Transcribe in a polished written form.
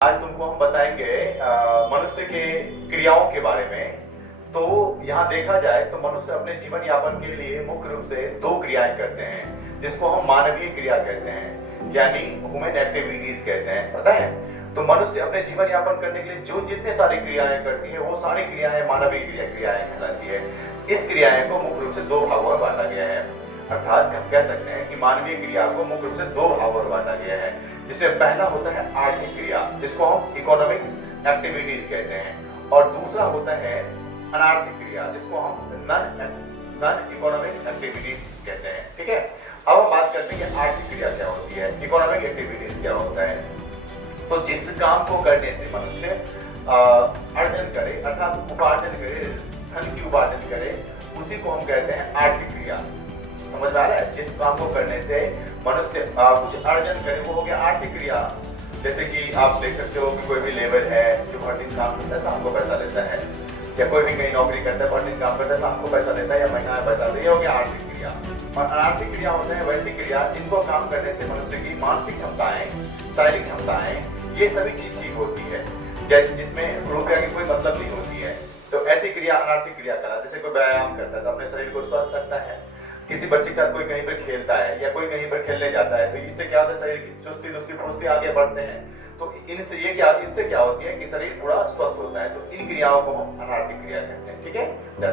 आज तुमको हम बताएंगे मनुष्य के क्रियाओं के बारे में। तो यहाँ देखा जाए तो मनुष्य अपने जीवन यापन के लिए मुख्य रूप से दो क्रियाएं करते हैं, जिसको हम मानवीय क्रिया कहते हैं, यानी ह्यूमन एक्टिविटीज कहते हैं। पता है, तो मनुष्य अपने जीवन यापन करने के लिए जो जितने सारी क्रियाएं करती है, वो सारी क्रियाएं मानवीय क्रियाएं कहलाती है। इस क्रियाएं को मुख्य रूप से दो भागों में बांटा गया है, अर्थात हम कह सकते हैं कि मानवीय क्रिया को मुख्य रूप से दो भागों में बांटा गया है, जिसमें पहला होता है आर्थिक क्रिया, जिसको हम इकोनॉमिक एक्टिविटीज कहते हैं, और दूसरा होता है अनार्थिक क्रिया, जिसको हम नॉन इकोनॉमिक एक्टिविटीज कहते हैं। ठीक है, अब हम बात करते हैं कि आर्थिक क्रिया क्या होती है, इकोनॉमिक एक्टिविटीज क्या होता है। तो जिस काम को करने से मनुष्य अर्जन करे, अर्थात उपार्जन करे, धन की उपार्जन करे, उसी को हम कहते हैं आर्थिक क्रिया। समझ में आ रहा है? जिस काम को करने से मनुष्य कुछ अर्जन करे, वो हो गया आर्थिक क्रिया। जैसे कि आप देख सकते हो कि कोई भी लेबर है जो हर दिन काम करता है, शाम को पैसा लेता है, या कोई भी कहीं नौकरी करता है, हर दिन काम करता है, शाम को पैसा लेता है, या महीना में पैसा देता है, ये हो गया आर्थिक क्रिया। और अनार्थिक क्रिया होते हैं वैसी क्रिया जिनको काम करने से मनुष्य की मानसिक क्षमताएं, शारीरिक क्षमताएं, ये सभी चीज ठीक होती है, जिसमें रुपया की कोई मतलब नहीं होती है। तो ऐसी क्रिया अनार्थिक क्रिया कहलाती है। जैसे कोई व्यायाम करता है तो अपने शरीर को स्वस्थ रखता है, किसी बच्चे के साथ कोई कहीं पर खेलता है या कोई कहीं पर खेलने जाता है, तो इससे क्या होता है, शरीर की चुस्ती दुस्ती फुर्ती आगे बढ़ते हैं। तो इनसे क्या होती है कि शरीर पूरा स्वस्थ होता है। तो इन क्रियाओं को हम अनार्थिक क्रिया कहते हैं। ठीक है।